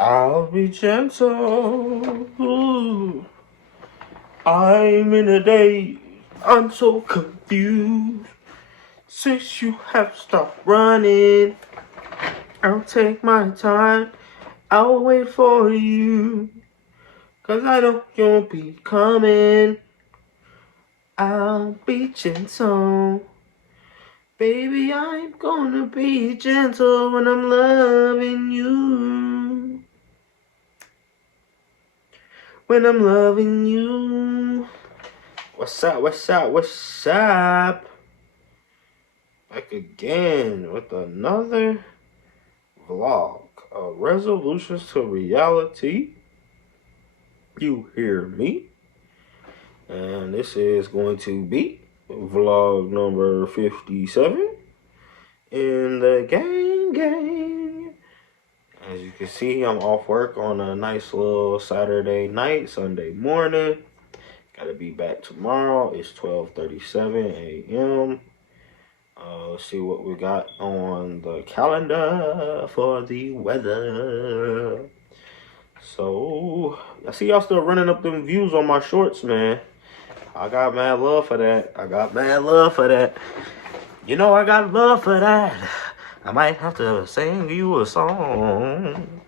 I'll be gentle. Ooh. I'm in a daze. I'm so confused. Since you have stopped running, I'll take my time. I'll wait for you. 'Cause I know you'll be coming. I'll be gentle. Baby, I'm gonna be gentle when I'm loving you. When I'm loving you. What's up, what's up, what's up? Back again with another vlog. Resolutions to reality. You hear me? And this is going to be vlog number 57 in the gang. As you can see, I'm off work on a nice little Saturday night, Sunday morning. Gotta be back tomorrow. It's 12:37 a.m. Let's see what we got on the calendar for the weather. So, I see y'all still running up them views on my shorts, man. I got mad love for that. You know I got love for that. I might have to sing you a song.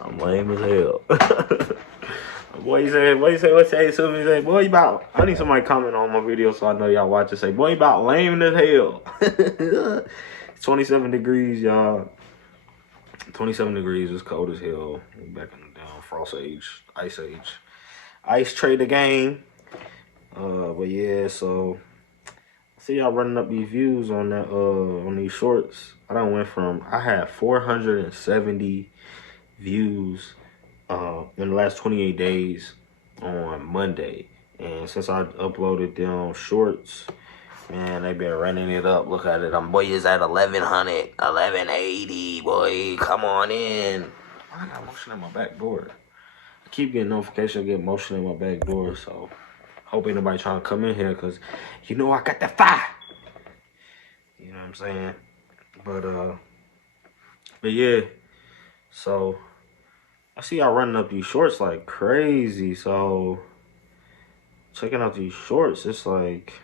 I'm lame as hell. Boy, what say, somebody say, boy, you about, I need somebody comment on my video so I know y'all watch it. Say, boy, you about lame as hell. It's 27 degrees, y'all. 27 degrees, it's cold as hell. We back in the down frost age, ice age. Ice trade the game. But yeah, so see y'all running up these views on that on these shorts. I had 470 views in the last 28 days on Monday. And since I uploaded them shorts, man, they been running it up. Look at it. Boy, is at 1100, 1180. Boy, come on in. I got motion in my back door. I keep getting notifications, get motion in my back door, so hope ain't nobody trying to come in here, because you know I got the fire. You know what I'm saying? But yeah, so I see y'all running up these shorts like crazy. So checking out these shorts, it's like,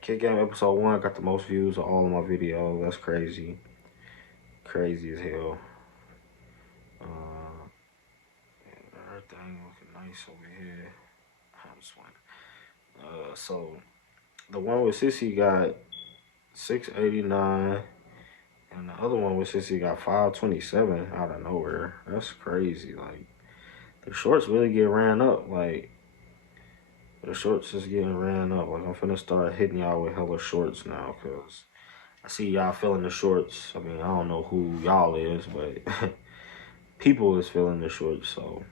Kid Game episode 1 got the most views of all of my videos. That's crazy. Crazy as hell. Everything looking nice over here. So the one with Sissy got 689, and the other one with Sissy got 527 out of nowhere. That's crazy. Like, the shorts really get ran up. Like, the shorts is getting ran up. Like, I'm finna start hitting y'all with hella shorts now, because I see y'all feeling the shorts. I mean, I don't know who y'all is, but people is feeling the shorts, so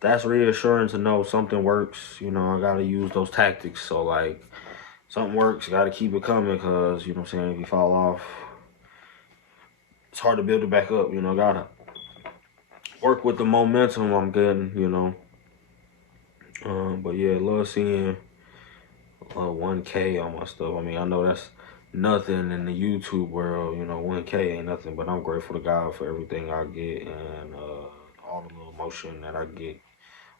that's reassuring to know something works. You know, I gotta use those tactics. So, like, something works, gotta keep it coming, because, you know what I'm saying, if you fall off, it's hard to build it back up. You know, gotta work with the momentum I'm getting, you know. But yeah, love seeing 1K on my stuff. I mean, I know that's nothing in the YouTube world, you know, 1K ain't nothing, but I'm grateful to God for everything I get, and all the little motion that I get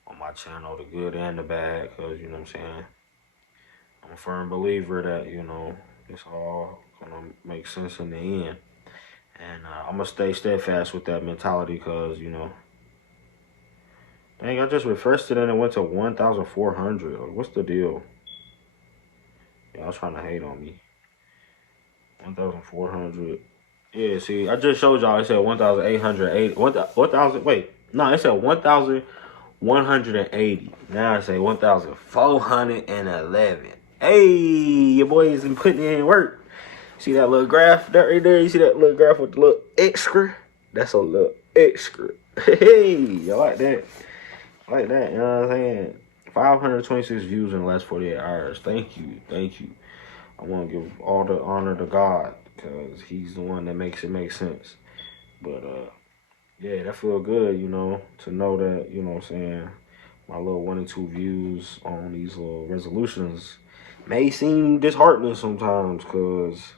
on my channel, the good and the bad, because, you know what I'm saying, I'm a firm believer that, you know, it's all gonna make sense in the end. And I'm gonna stay steadfast with that mentality, because, you know, dang, I just refreshed it and it went to 1,400. Like, what's the deal? Y'all trying to hate on me. 1,400. Yeah, see, I just showed y'all. It said 1,880. 1,000. Wait, no, it said 1,180. Now I say 1,411. Hey, your boys been putting in work. See that little graph right there? You see that little graph with the little extra? That's a little extra. Hey, you like that? Like that, you know what I'm saying? 526 views in the last 48 hours. Thank you. I want to give all the honor to God, because he's the one that makes it make sense. But yeah, that feel good, you know, to know that, you know what I'm saying, my little 1 and 2 views on these little resolutions may seem disheartening sometimes, because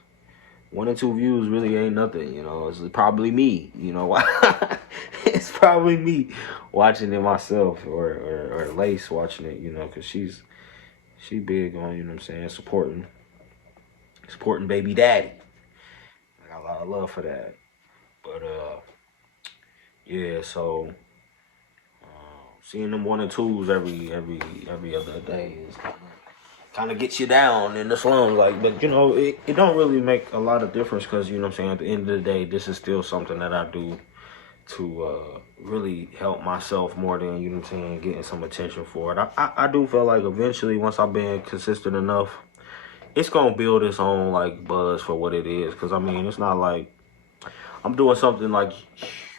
1 or 2 views really ain't nothing, you know. It's probably me, you know. It's probably me watching it myself, or Lace watching it, you know, because she big on, you know what I'm saying, supporting baby daddy. I got a lot of love for that. But yeah, so seeing them 1 or 2s every other day is kind of gets you down in the slums, like. But you know, it don't really make a lot of difference, because, you know what I'm saying, at the end of the day, this is still something that I do to really help myself more than, you know what I'm saying, getting some attention for it. I do feel like eventually, once I've been consistent enough, it's gonna build its own like buzz for what it is. Because I mean, it's not like I'm doing something like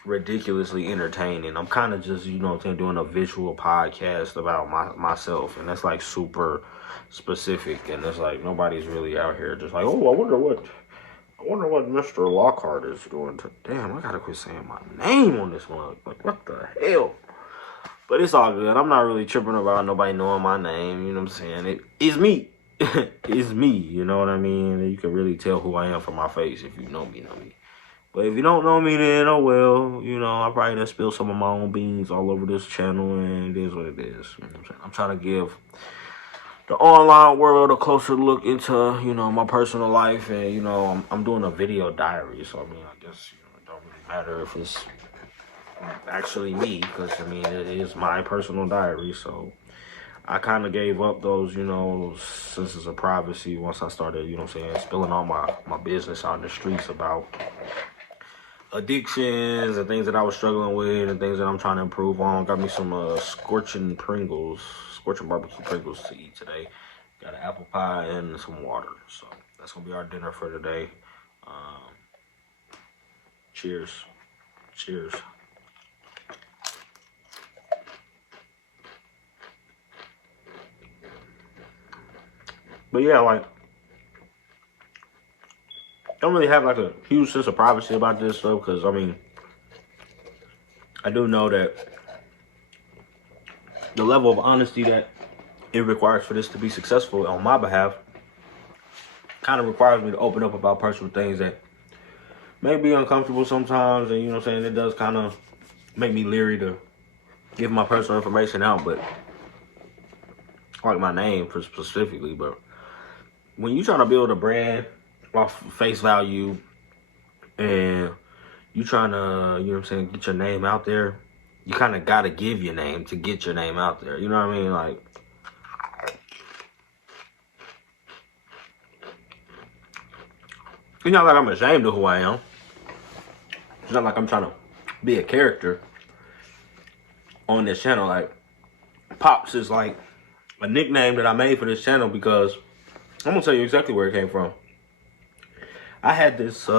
ridiculously entertaining. I'm kind of just, you know what I'm saying, doing a visual podcast about myself, and that's like super specific, and it's like nobody's really out here just like, oh, I wonder what Mr. Lockhart is doing. Damn, I gotta quit saying my name on this one. Like, what the hell? But it's all good. I'm not really tripping about nobody knowing my name. You know what I'm saying? It's me. It's me. You know what I mean? You can really tell who I am from my face. If you know me, know me. But if you don't know me, then oh well. You know, I probably done spilled some of my own beans all over this channel, and it is what it is. You know what I'm saying? I'm trying to give the online world a closer look into, you know, my personal life, and, you know, I'm doing a video diary, so I mean, I guess, you know, it don't really matter if it's actually me, because I mean, it is my personal diary. So I kind of gave up those, you know, senses of privacy once I started, you know what I'm saying, spilling all my business out in the streets about addictions and things that I was struggling with and things that I'm trying to improve on. Got me some scorching barbecue Pringles to eat today. Got an apple pie and some water. So that's gonna be our dinner for today. Cheers. Cheers. But yeah, like, don't really have like a huge sense of privacy about this stuff, because I mean, I do know that the level of honesty that it requires for this to be successful on my behalf kind of requires me to open up about personal things that may be uncomfortable sometimes, and, you know what I'm saying, it does kind of make me leery to give my personal information out, but like my name specifically. But when you trying to build a brand off face value, and you trying to, you know what I'm saying, get your name out there, you kind of got to give your name to get your name out there. You know what I mean? Like, it's not like I'm ashamed of who I am. It's not like I'm trying to be a character on this channel. Like, Popz is like a nickname that I made for this channel, because I'm gonna tell you exactly where it came from. I had this,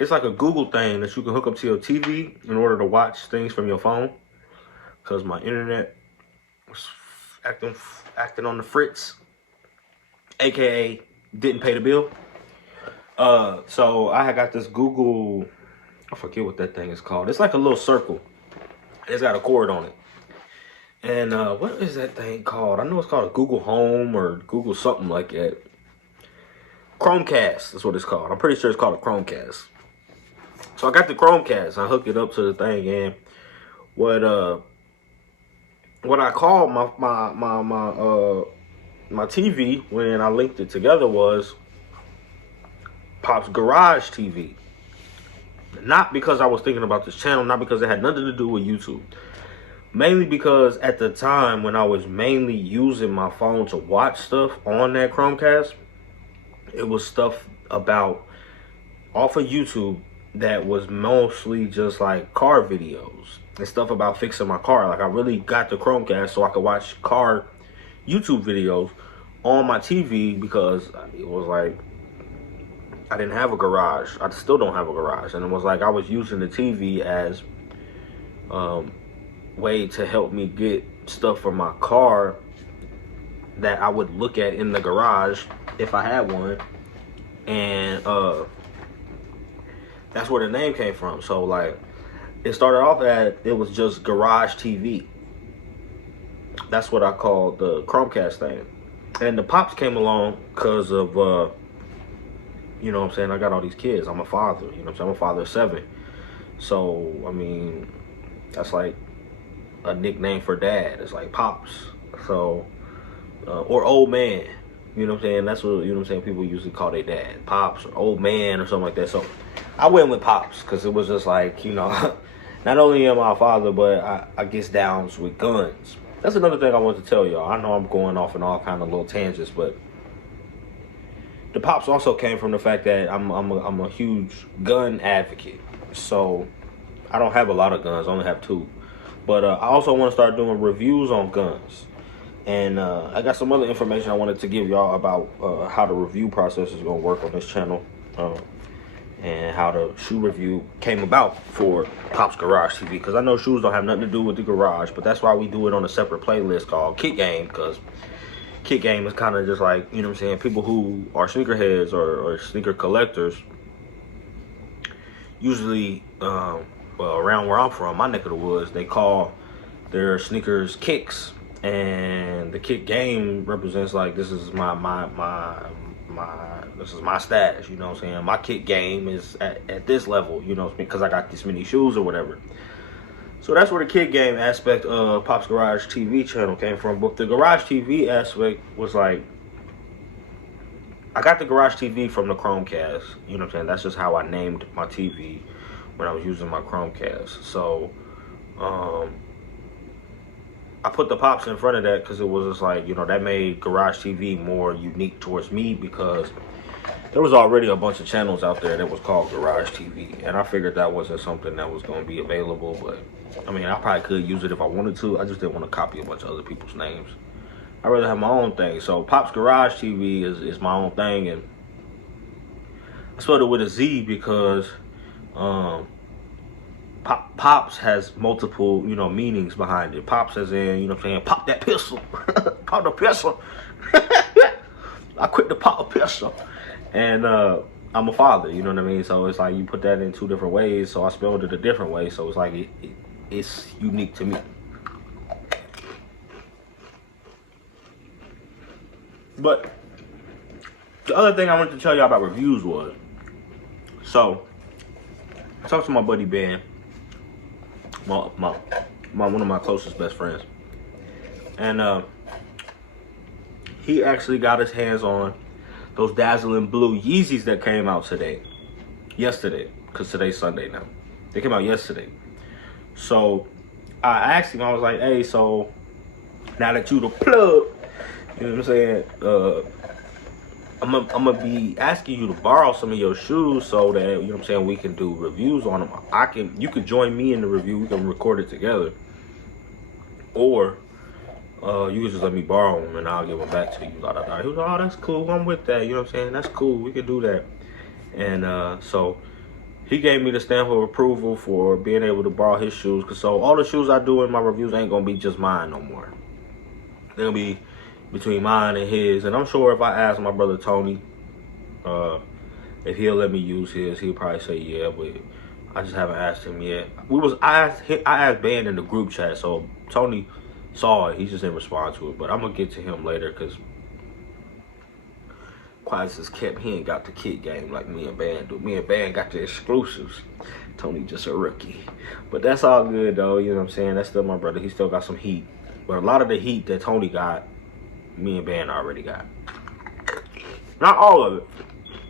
it's like a Google thing that you can hook up to your TV in order to watch things from your phone, because my internet was acting on the fritz, aka didn't pay the bill. So I had got this Google, I forget what that thing is called. It's like a little circle. It's got a cord on it. And what is that thing called? I know it's called a Google Home or Google something like that. Chromecast, that's what it's called. I'm pretty sure it's called a Chromecast. So I got the Chromecast. I hooked it up to the thing, and what I called my TV when I linked it together was Popz Garage TV. Not because I was thinking about this channel, not because it had nothing to do with YouTube. Mainly because at the time when I was mainly using my phone to watch stuff on that Chromecast, it was stuff about off of YouTube that was mostly just like car videos and stuff about fixing my car. Like, I really got the Chromecast so I could watch car YouTube videos on my TV, because it was like I didn't have a garage. I still don't have a garage. And it was like I was using the TV as way to help me get stuff from my car that I would look at in the garage if I had one. And that's where the name came from. So like, it started off at, it was just Garage TV. That's what I called the Chromecast thing. And the Popz came along because of, you know what I'm saying, I got all these kids. I'm a father, you know what I'm saying? I'm a father of 7. So, I mean, that's like a nickname for dad. It's like Popz. So, or old man. You know what I'm saying? That's what, you know what I'm saying, people usually call their dad. Popz or old man or something like that. So, I went with Popz because it was just like, you know, not only am I a father, but I get downs with guns. That's another thing I want to tell y'all. I know I'm going off in all kind of little tangents, but the Popz also came from the fact that I'm a huge gun advocate. So I don't have a lot of guns. I only have 2. But I also want to start doing reviews on guns. And I got some other information I wanted to give y'all about how the review process is going to work on this channel. And how the shoe review came about for Popz Garage TV. Because I know shoes don't have nothing to do with the garage, but that's why we do it on a separate playlist called Kit Game. Because Kit Game is kind of just like, you know what I'm saying, people who are sneakerheads or sneaker collectors. Usually, well, around where I'm from, my neck of the woods, they call their sneakers kicks. And the Kit Game represents like, this is this is my status, you know what I'm saying? My Kit game is at this level, you know, because I got this many shoes or whatever. So that's where the Kit Game aspect of Popz Garage TV channel came from. But the Garage TV aspect was like, I got the Garage TV from the Chromecast, you know what I'm saying? That's just how I named my TV when I was using my Chromecast. So, I put the Popz in front of that because it was just like, you know, that made Garage TV more unique towards me because there was already a bunch of channels out there that was called Garage TV. And I figured that wasn't something that was going to be available. But, I mean, I probably could use it if I wanted to. I just didn't want to copy a bunch of other people's names. I'd rather have my own thing. So, Popz Garage TV is my own thing. And I spelled it with a Z because Popz has multiple, you know, meanings behind it. Popz as in, you know what I'm saying, pop that pistol. Pop the pistol. I quit to pop a pistol. And I'm a father, you know what I mean? So it's like you put that in 2 different ways. So I spelled it a different way. So it's like it's unique to me. But the other thing I wanted to tell y'all about reviews was, so I talked to my buddy Ben, one of my closest best friends, and he actually got his hands on those dazzling blue Yeezys that came out yesterday, because today's Sunday now. They came out yesterday. So I asked him, I was like, hey, so now that you the plug, you know what I'm saying, I'm gonna be asking you to borrow some of your shoes so that, you know what I'm saying, we can do reviews on them. You can join me in the review, we can record it together. Or you can just let me borrow them and I'll give them back to you. He was like, oh, that's cool, I'm with that, you know what I'm saying, that's cool, we can do that. And so he gave me the stamp of approval for being able to borrow his shoes. Cause so all the shoes I do in my reviews ain't gonna be just mine no more. They're gonna be between mine and his. And I'm sure if I ask my brother Tony if he'll let me use his, he'll probably say yeah, but I just haven't asked him yet. I asked Ben in the group chat, so Tony saw it, he just didn't respond to it. But I'm gonna get to him later because Quiet as kept, he ain't got the Kit Game like me and Ben do. Me and Ben got the exclusives. Tony just a rookie. But that's all good though, you know what I'm saying? That's still my brother. He still got some heat. But a lot of the heat that Tony got, me and Ben already got. Not all of it.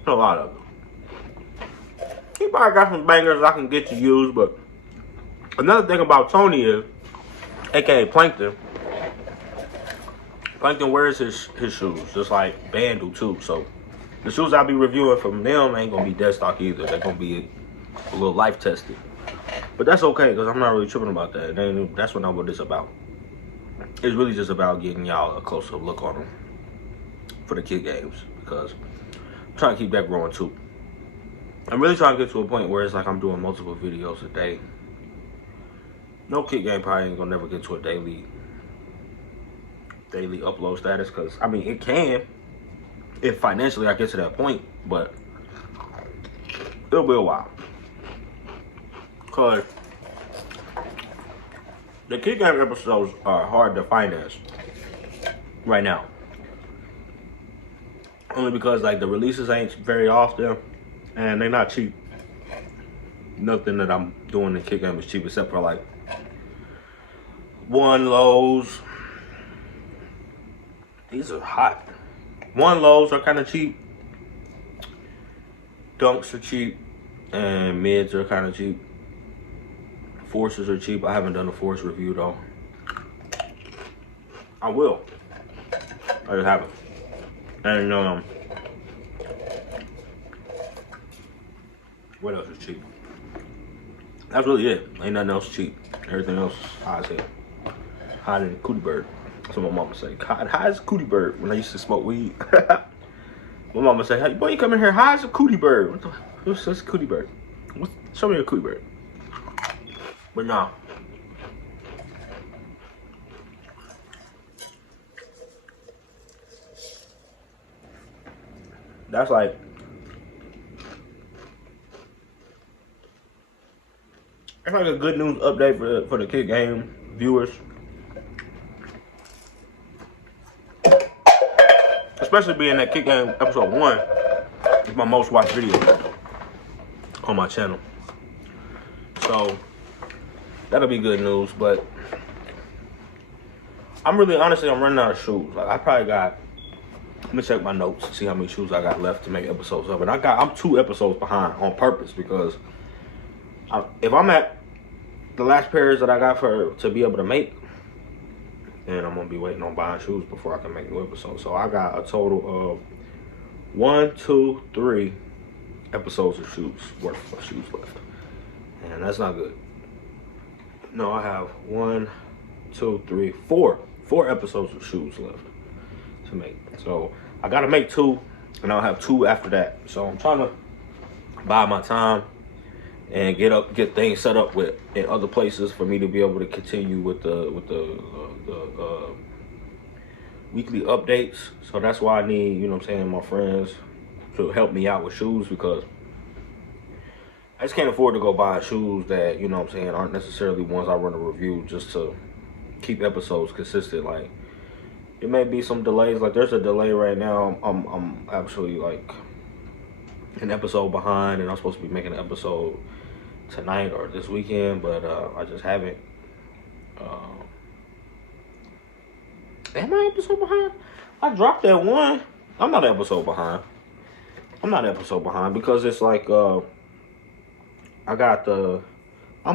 A lot of it. He probably got some bangers I can get to use, but another thing about Tony is, aka Plankton wears his shoes, just like Ben do too. So the shoes I'll be reviewing from them ain't gonna be dead stock either. They're gonna be a little life tested. But that's okay, because I'm not really tripping about that. That's not what it's about. It's really just about getting y'all a closer look on them for the Kit Games, because I'm trying to keep that growing too. I'm really trying to get to a point where it's like I'm doing multiple videos a day. No Kit Game probably ain't gonna never get to a daily upload status, because I mean it can if financially I get to that point, but it'll be a while, because the Kit Game episodes are hard to finance right now. Only because like the releases ain't very often and they're not cheap. Nothing that I'm doing in Kick Game is cheap except for like One Lows. These are hot. One Lows are kind of cheap. Dunks are cheap. And mids are kind of cheap. Forces are cheap. I haven't done a force review though. I will. I just haven't. And what else is cheap? That's really it. Ain't nothing else cheap. Everything else high as hell. Higher than Cootie Bird. That's what my mama say. High as Cootie Bird when I used to smoke weed. My mama say, hey, boy, you come in here high as a Cootie Bird. What's Cootie Bird? Show me a Cootie Bird. But nah. That's like a good news update for the Kick Game viewers. Especially being that Kick Game episode 1 is my most watched video on my channel. So that'll be good news, but I'm running out of shoes. Like I probably got, let me check my notes to see how many shoes I got left to make episodes of. And I'm 2 episodes behind on purpose because if I'm at the last pairs that I got to be able to make, then I'm gonna be waiting on buying shoes before I can make new episodes. So I got a total of 1, 2, 3 episodes of shoes worth of shoes left, and that's not good. No, I have 1, 2, 3, 4 episodes of shoes left to make. So I gotta make 2, and I'll have 2 after that. So I'm trying to buy my time and get things set up in other places for me to be able to continue with the weekly updates. So that's why I need, you know what I'm saying, my friends to help me out with shoes, because I just can't afford to go buy shoes that, you know what I'm saying, aren't necessarily ones I run a review just to keep episodes consistent. Like it may be some delays. Like there's a delay right now. I'm actually like an episode behind, and I'm supposed to be making an episode tonight or this weekend, but I just haven't. Am I an episode behind? I dropped that one. I'm not an episode behind. Because it's like I'm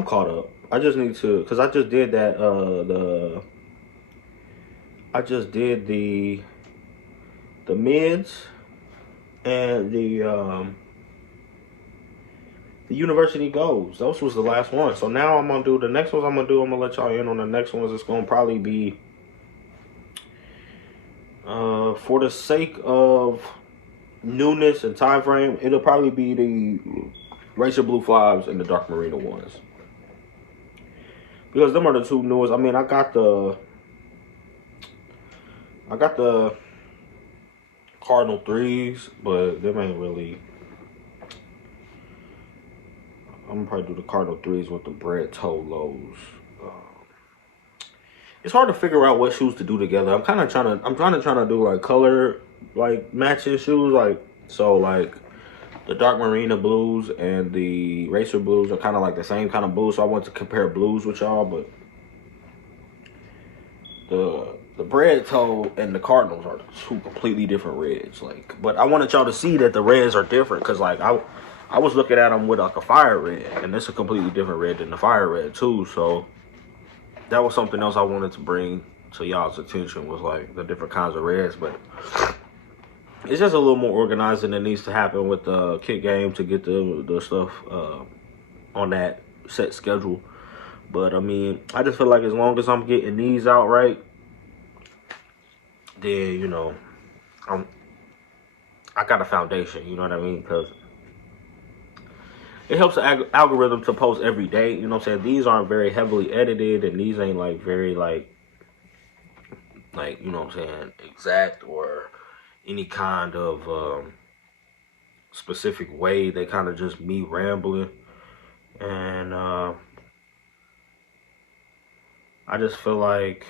caught up. I just need to, because I just did that the mids and the University Goes. Those was the last one. So now I'm gonna do the next ones. I'm gonna let y'all in on the next ones. It's gonna probably be for the sake of newness and time frame, it'll probably be the Racer Blue 5s and the Dark Marina ones, because them are the 2 newest. I mean, I got the Cardinal 3s, but them ain't really. I'm gonna probably do the Cardinal 3s with the bread toe lows. It's hard to figure out what shoes to do together. I'm trying to do like color, like matching shoes. Like, so like the Dark Marina blues and the Racer blues are kind of like the same kind of blues. So I want to compare blues with y'all, but the bread toe and the Cardinals are 2 completely different reds. Like, but I wanted y'all to see that the reds are different, because like I was looking at them with like a fire red, and it's a completely different red than the fire red too. So that was something else I wanted to bring to y'all's attention, was like the different kinds of reds. But it's just a little more organizing that needs to happen with the Kick Game to get the stuff on that set schedule. But I mean, I just feel like as long as I'm getting these out right, then, you know, I got a foundation, you know what I mean? Because it helps the algorithm to post every day, you know what I'm saying? These aren't very heavily edited, and these ain't like very like, you know what I'm saying, exact or any kind of specific way. They kind of just me rambling. And I just feel like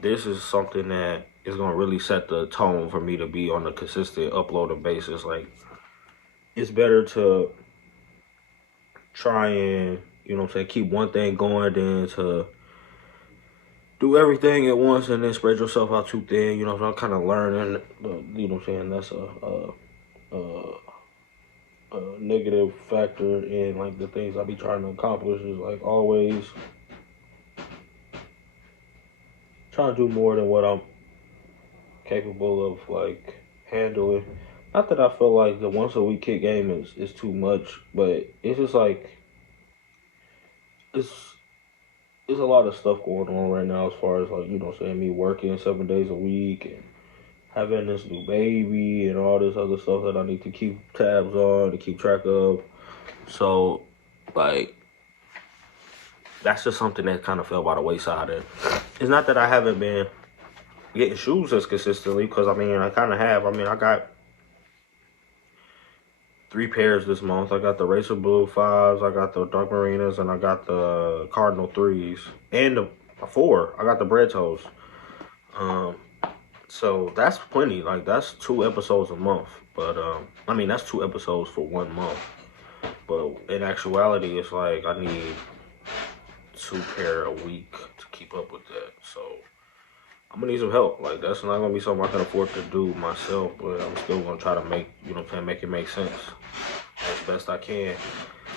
this is something that it's gonna really set the tone for me to be on a consistent uploading basis. Like, it's better to try and, you know what I'm saying, keep one thing going than to do everything at once and then spread yourself out too thin. You know, so I'm kind of learning, you know what I'm saying, that's a negative factor in, like, the things I be trying to accomplish is, like, always trying to do more than what I'm capable of, like, handling. Not that I feel like the once a week kick game is too much, but it's just like, it's a lot of stuff going on right now as far as, like, you know what I'm saying, me working 7 days a week and having this new baby and all this other stuff that I need to keep tabs on, to keep track of. So, like, that's just something that kind of fell by the wayside. And it's not that I haven't been getting shoes as consistently, because, I mean, I kind of have. I mean, I got 3 pairs this month. I got the Racer Blue 5s, I got the Dark Marinas, and I got the Cardinal 3s. And the 4, I got the Bread Toes. So that's plenty. Like, that's 2 episodes a month. But, I mean, that's 2 episodes for 1 month. But in actuality, it's like I need 2 pair a week to keep up with that. So I'm gonna need some help. Like, that's not gonna be something I can afford to do myself, but I'm still gonna try to make, you know what I'm saying, make it make sense as best I can.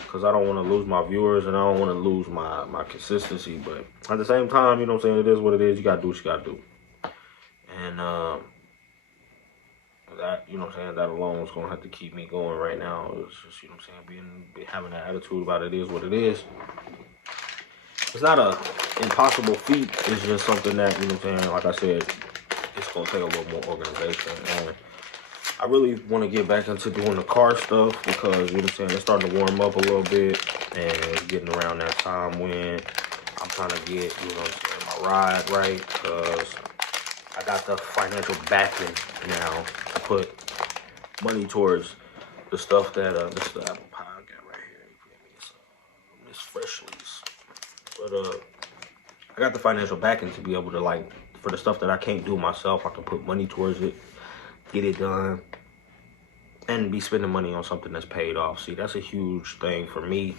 Because I don't want to lose my viewers and I don't want to lose my consistency. But at the same time, you know what I'm saying, it is what it is. You gotta do what you gotta do. And that, you know what I'm saying, that alone is gonna have to keep me going right now. It's just, you know what I'm saying, having that attitude about it is what it is. It's not a impossible feat. It's just something that, you know what I'm saying, like I said, it's gonna take a little more organization. And I really want to get back into doing the car stuff because, you know what I'm saying, it's starting to warm up a little bit and it's getting around that time when I'm trying to get, you know what I'm saying, my ride right, because I got the financial backing now to put money towards the stuff that, this is the apple pie I got right here, you feel me? It's fresh leaves. But, I got the financial backing to be able to, like, for the stuff that I can't do myself, I can put money towards it, get it done, and be spending money on something that's paid off. See, that's a huge thing for me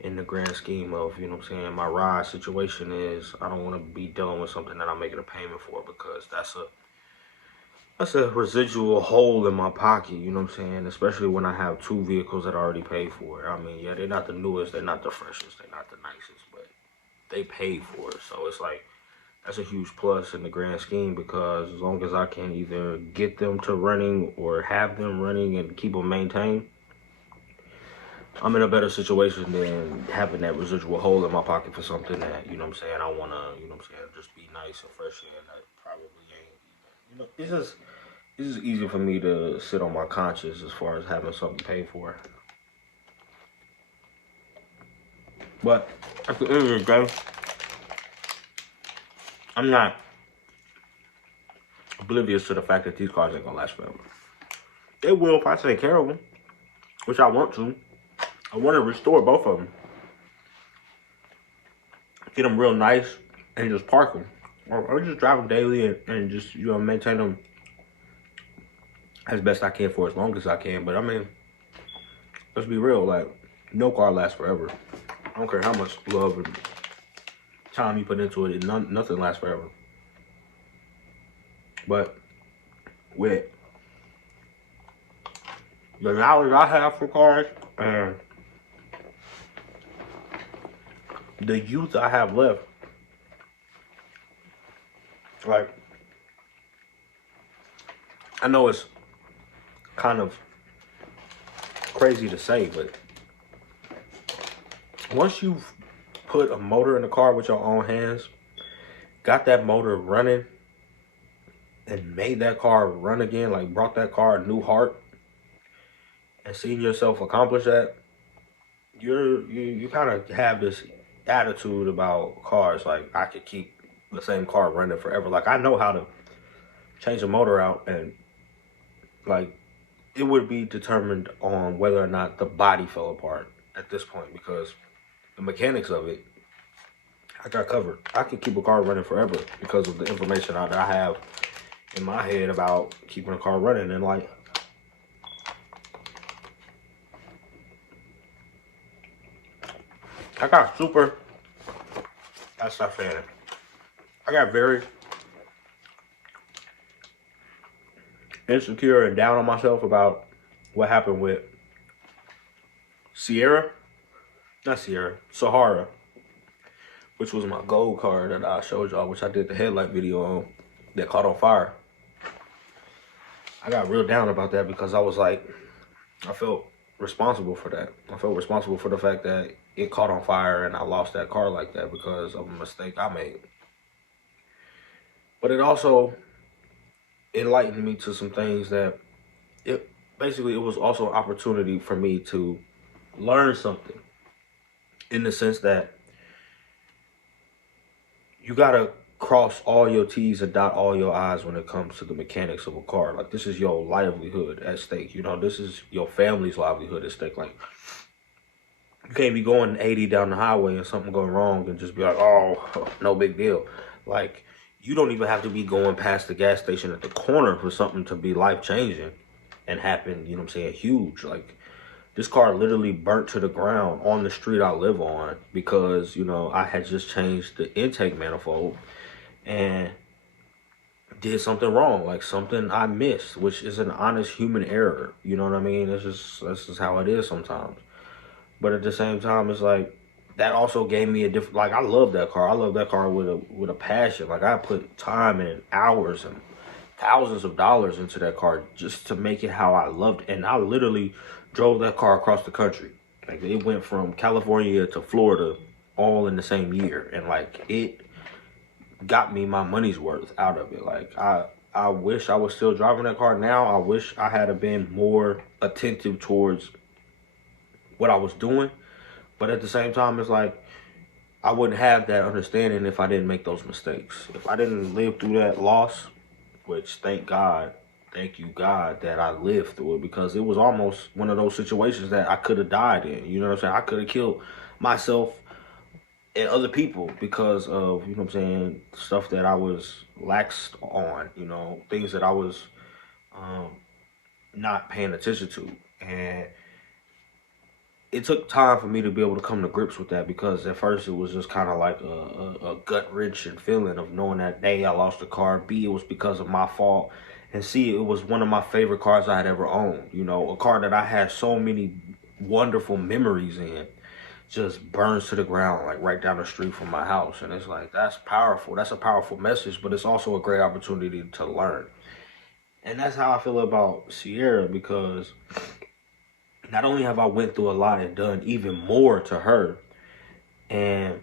in the grand scheme of, you know what I'm saying, my ride situation is I don't want to be dealing with something that I'm making a payment for, because that's a residual hole in my pocket, you know what I'm saying, especially when I have 2 vehicles that I already paid for. I mean, yeah, they're not the newest, they're not the freshest, they're not the nicest, but they paid for it. So it's like, that's a huge plus in the grand scheme, because as long as I can either get them to running or have them running and keep them maintained, I'm in a better situation than having that residual hole in my pocket for something that, you know what I'm saying, I want to, you know what I'm saying, just be nice and fresh, and I probably ain't. You know, it's just easy for me to sit on my conscience as far as having something paid for. But at the end of the day, I'm not oblivious to the fact that these cars ain't gonna last forever. They will if I take care of them, which I want to. I want to restore both of them, get them real nice, and just park them, or just drive them daily and just, you know, maintain them as best I can for as long as I can. But I mean, let's be real, like, no car lasts forever. I don't care how much love and time you put into it, nothing lasts forever. But with the knowledge I have for cars and the youth I have left, like, I know it's kind of crazy to say, but once you've put a motor in the car with your own hands, got that motor running, and made that car run again, like brought that car a new heart, and seen yourself accomplish that, you kind of have this attitude about cars, like, I could keep the same car running forever. Like, I know how to change a motor out, and, like, it would be determined on whether or not the body fell apart at this point, because the mechanics of it, I got covered. I could keep a car running forever because of the information that I have in my head about keeping the car running, and like, I got super, that's not saying it. I got very insecure and down on myself about what happened with Sahara, which was my gold car that I showed y'all, which I did the headlight video on, that caught on fire. I got real down about that because I was like, I felt responsible for that. I felt responsible for the fact that it caught on fire and I lost that car like that because of a mistake I made. But it also enlightened me to some things that it was also an opportunity for me to learn something, in the sense that you gotta cross all your T's and dot all your I's when it comes to the mechanics of a car. Like, this is your livelihood at stake. You know, this is your family's livelihood at stake. Like, you can't be going 80 down the highway and something going wrong and just be like, oh, no big deal. Like, you don't even have to be going past the gas station at the corner for something to be life-changing and happen, you know what I'm saying, huge. Like, this car literally burnt to the ground on the street I live on because, you know, I had just changed the intake manifold and did something wrong, like something I missed, which is an honest human error. You know what I mean? That's just how it is sometimes. But at the same time, it's like, that also gave me a different, like, I love that car. I love that car with a passion. Like, I put time and hours and thousands of dollars into that car just to make it how I loved it. And I literally drove that car across the country. Like, it went from California to Florida all in the same year. And like, it got me my money's worth out of it. Like, I wish I was still driving that car now. I wish I had been more attentive towards what I was doing. But at the same time, it's like, I wouldn't have that understanding if I didn't make those mistakes. If I didn't live through that loss, which thank you God that I lived through it, because it was almost one of those situations that I could have died in. You know what I'm saying? I could have killed myself and other people because of, you know what I'm saying, stuff that I was laxed on, you know, things that I was not paying attention to. And it took time for me to be able to come to grips with that, because at first it was just kind of like a gut-wrenching feeling of knowing that, A, I lost the car, B, it was because of my fault, and C, it was one of my favorite cars I had ever owned. You know, a car that I had so many wonderful memories in just burns to the ground, like right down the street from my house. And it's like, that's powerful. That's a powerful message, but it's also a great opportunity to learn. And that's how I feel about Sierra, because not only have I went through a lot and done even more to her and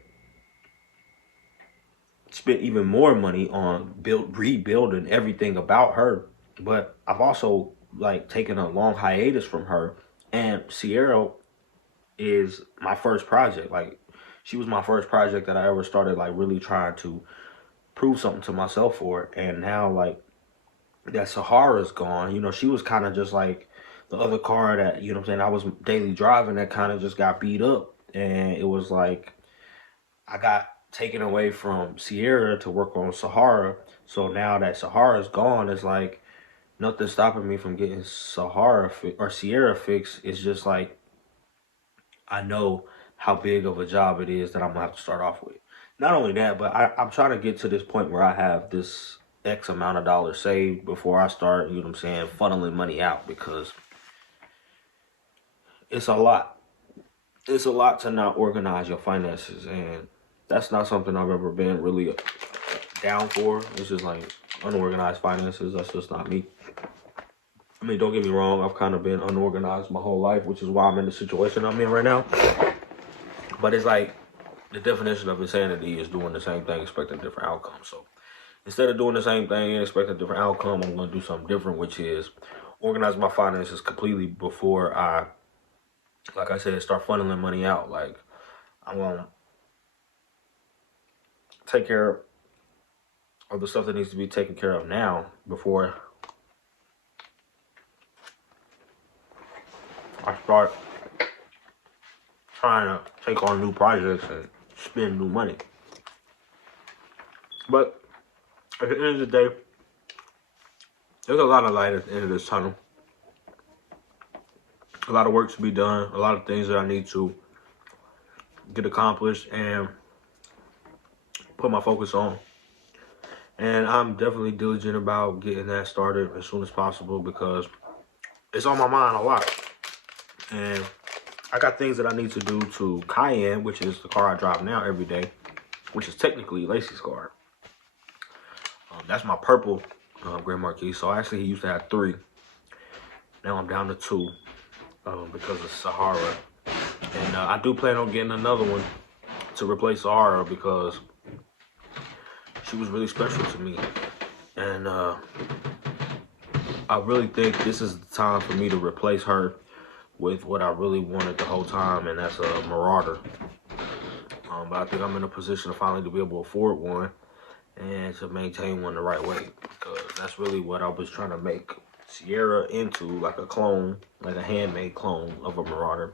spent even more money on rebuilding everything about her, but I've also like taken a long hiatus from her. And Sierra is my first project. Like, she was my first project that I ever started like really trying to prove something to myself for. And now, like, that Sahara's gone, you know, she was kind of just like the other car that, you know what I'm saying, I was daily driving that kind of just got beat up. And it was like, I got taken away from Sierra to work on Sahara. So now that Sahara's gone, it's like nothing stopping me from getting Sierra fixed. It's just like, I know how big of a job it is that I'm gonna have to start off with. Not only that, but I'm trying to get to this point where I have this X amount of dollars saved before I start, you know what I'm saying, funneling money out, because it's a lot. It's a lot to not organize your finances, and that's not something I've ever been really down for. It's just like unorganized finances. That's just not me. I mean, don't get me wrong, I've kind of been unorganized my whole life, which is why I'm in the situation I'm in right now. But it's like, the definition of insanity is doing the same thing, expecting a different outcome. So instead of doing the same thing and expecting a different outcome, I'm going to do something different, which is organize my finances completely before I, like I said, start funneling money out. Like, I'm going to take care of the stuff that needs to be taken care of now before I start trying to take on new projects and spend new money. But at the end of the day, there's a lot of light at the end of this tunnel. A lot of work to be done. A lot of things that I need to get accomplished and put my focus on. And I'm definitely diligent about getting that started as soon as possible because it's on my mind a lot. And I got things that I need to do to Cayenne, which is the car I drive now every day, which is technically Lacey's car. That's my purple Grand Marquis. So actually he used to have 3. Now I'm down to 2 because of Sahara. And I do plan on getting another one to replace Sahara because she was really special to me. And I really think this is the time for me to replace her with what I really wanted the whole time, and that's a Marauder. But I think I'm in a position to finally to be able to afford one and to maintain one the right way, because that's really what I was trying to make Sierra into, like a clone, like a handmade clone of a Marauder.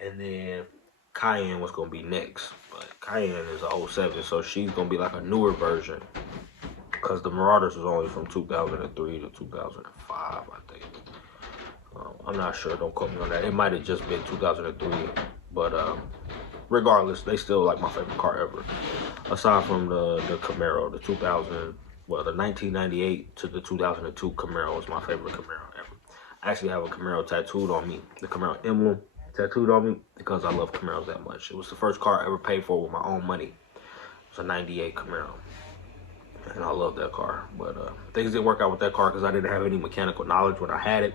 And then Cayenne was going to be next, but Cayenne is a 07, so she's going to be like a newer version, because the Marauders was only from 2003 to 2005, I think. I'm not sure, don't quote me on that. It might have just been 2003, but regardless, they still like my favorite car ever. Aside from the Camaro, the 1998 to the 2002 Camaro was my favorite Camaro ever. I actually have a Camaro tattooed on me, the Camaro emblem tattooed on me, because I love Camaros that much. It was the first car I ever paid for with my own money. It was a 98 Camaro. And I love that car. But things didn't work out with that car because I didn't have any mechanical knowledge when I had it.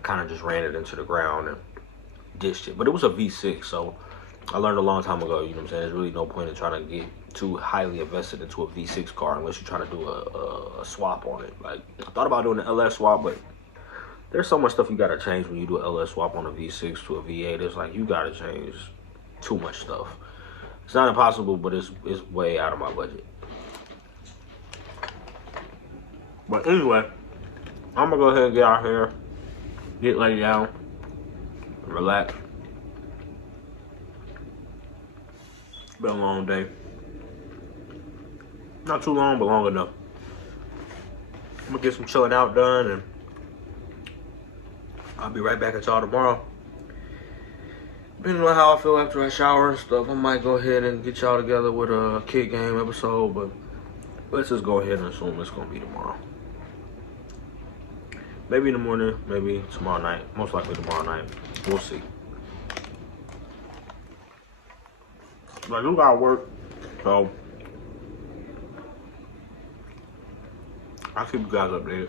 Kind of just ran it into the ground and ditched it. But it was a V6, so I learned a long time ago, you know what I'm saying? There's really no point in trying to get too highly invested into a V6 car unless you're trying to do a swap on it. Like, I thought about doing an LS swap, but there's so much stuff you gotta change when you do an LS swap on a V6 to a V8. It's like you gotta change too much stuff. It's not impossible, but it's way out of my budget. But anyway, I'm gonna go ahead and get out here, get laid down, and relax. Been a long day. Not too long, but long enough. I'm gonna get some chilling out done, and I'll be right back at y'all tomorrow. Depending on how I feel after I shower and stuff, I might go ahead and get y'all together with a kid game episode, but let's just go ahead and assume it's gonna be tomorrow. Maybe in the morning, maybe tomorrow night. Most likely tomorrow night. We'll see. Like, you gotta work, so I'll keep you guys updated.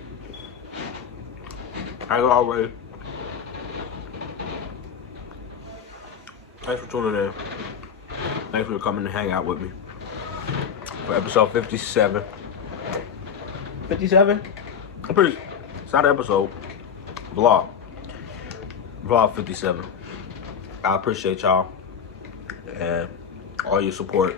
As always, thanks for tuning in. Thanks for coming to hang out with me for episode 57. 57? I'm pretty. It's not an episode. Vlog. Vlog 57. I appreciate y'all and all your support.